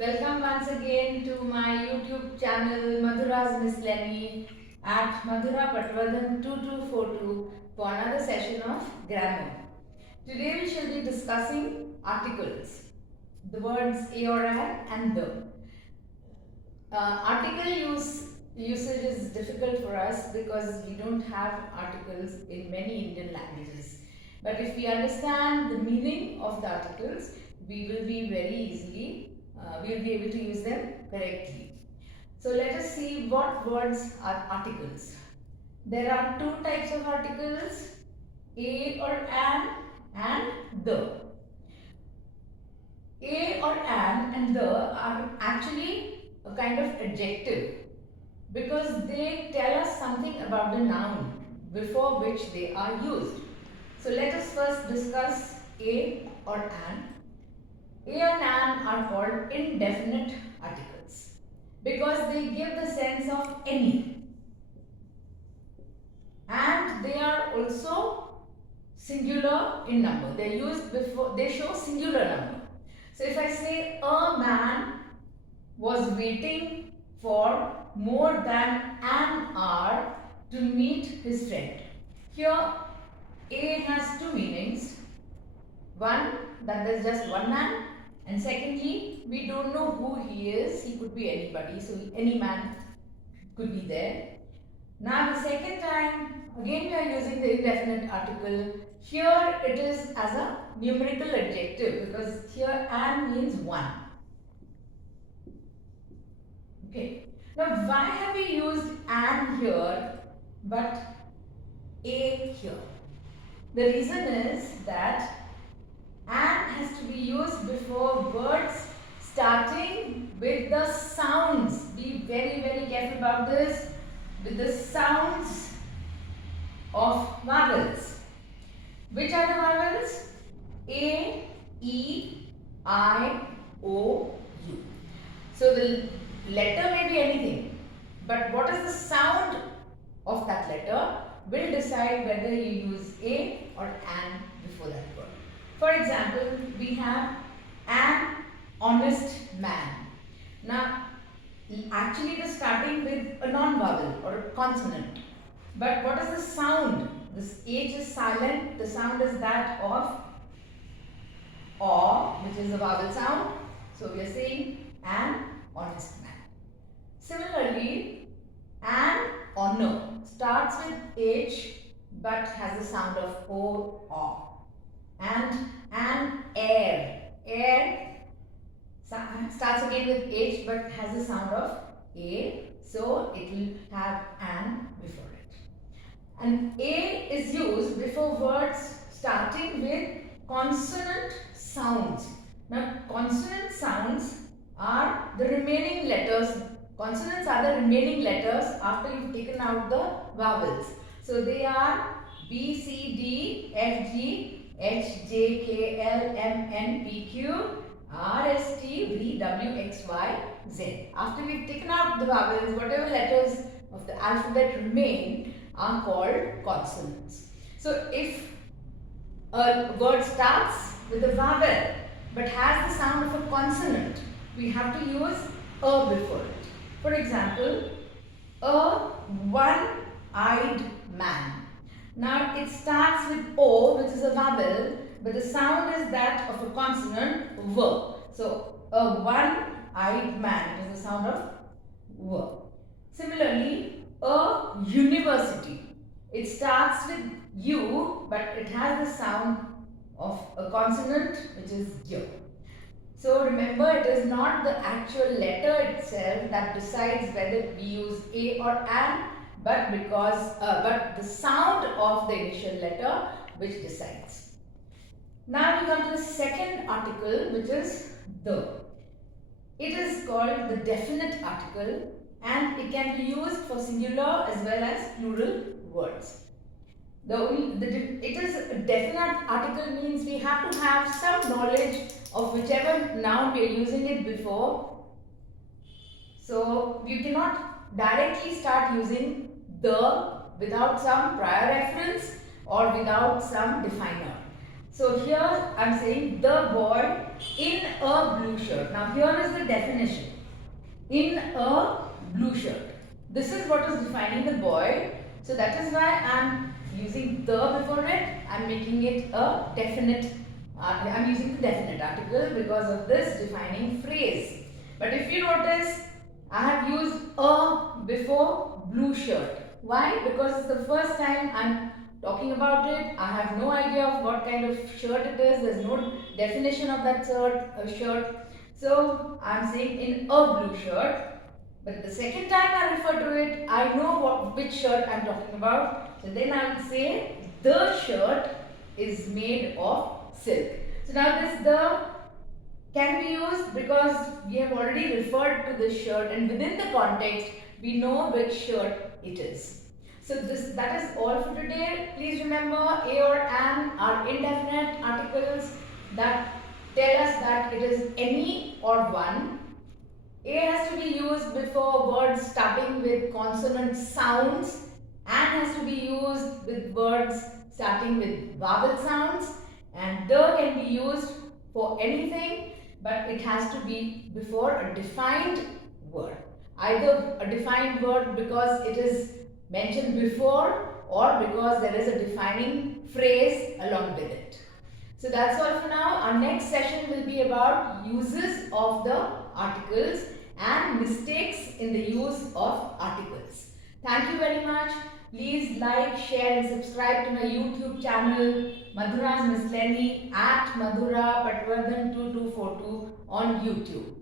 Welcome once again to my YouTube channel Madhura's Miscellany at Madhura Patwardhan 2242 for another session of grammar. Today we shall be discussing articles, the words a or an and the. Usage is difficult for us because we don't have articles in many Indian languages. But if we understand the meaning of the articles, we will be able to use them correctly. So let us see what words are articles. There are two types of articles, a or an and the. A or an and the are actually a kind of adjective because they tell us something about the noun before which they are used. So let us first discuss a or an. A and an are called indefinite articles because they give the sense of any, and they are also singular in number. They are used before, they show singular number. So if I say a man was waiting for more than an hour to meet his friend. Here a has two meanings. One, that there is just one man, and secondly, we don't know who he is. He could be anybody, so any man could be there. Now the second time, again we are using the indefinite article. Here it is as a numerical adjective because here an means one. Okay. Now why have we used an here but a here? The reason is that an has to be used before words starting with the sounds. Be very, very careful about this. With the sounds of vowels. Which are the vowels? A, E, I, O, U. So the letter may be anything, but what is the sound of that letter will decide whether you use a or an before that word. For example, we have an honest man. Now, actually it is starting with a non-vowel or a consonant. But what is the sound? This H is silent. The sound is that of or, which is a vowel sound. So we are saying an honest man. Similarly, an honor starts with H but has the sound of O or. And an heir. Heir starts again with H but has the sound of A, so it will have an before it. And A is used before words starting with consonant sounds. Now consonant sounds are the remaining letters. Consonants are the remaining letters after you've taken out the vowels. So they are B, C, D, F, G, H, J, K, L, M, N, P, Q, R, S, T, V, W, X, Y, Z. After we've taken out the vowels, whatever letters of the alphabet remain are called consonants. So if a word starts with a vowel but has the sound of a consonant, we have to use a before it. For example, a one-eyed man. Now it starts with O, which is a vowel, but the sound is that of a consonant V. So a one-eyed man is the sound of V. Similarly, a university. It starts with U, but it has the sound of a consonant, which is U. So remember, it is not the actual letter itself that decides whether we use a or an, but the sound of the initial letter which decides. Now we come to the second article, which is the. It is called the definite article and it can be used for singular as well as plural words. It is a definite article means we have to have some knowledge of whichever noun we are using it before. So you cannot directly start using the without some prior reference or without some definer. So here I'm saying the boy in a blue shirt. Now here is the definition. In a blue shirt. This is what is defining the boy. So that is why I'm using the before it. I'm making it a definite. I'm using the definite article because of this defining phrase. But if you notice, I have used a before blue shirt. Why? Because it's the first time I'm talking about it. I have no idea of what kind of shirt it is. There's no definition of that shirt. So I'm saying in a blue shirt. But the second time I refer to it, I know which shirt I'm talking about. So then I will say the shirt is made of silk. So now this the can be used because we have already referred to this shirt, and within the context we know which shirt it is. So that is all for today. Please remember a or an are indefinite articles that tell us that it is any or one. A has to be used before words starting with consonant sounds. An has to be used with words starting with vowel sounds. And the can be used for anything, but it has to be before a defined word. Either a defined word because it is mentioned before, or because there is a defining phrase along with it. So that's all for now. Our next session will be about uses of the articles and mistakes in the use of articles. Thank you very much. Please like, share and subscribe to my YouTube channel Madhura's Miscellany at Madhura Patwardhan 2242 on YouTube.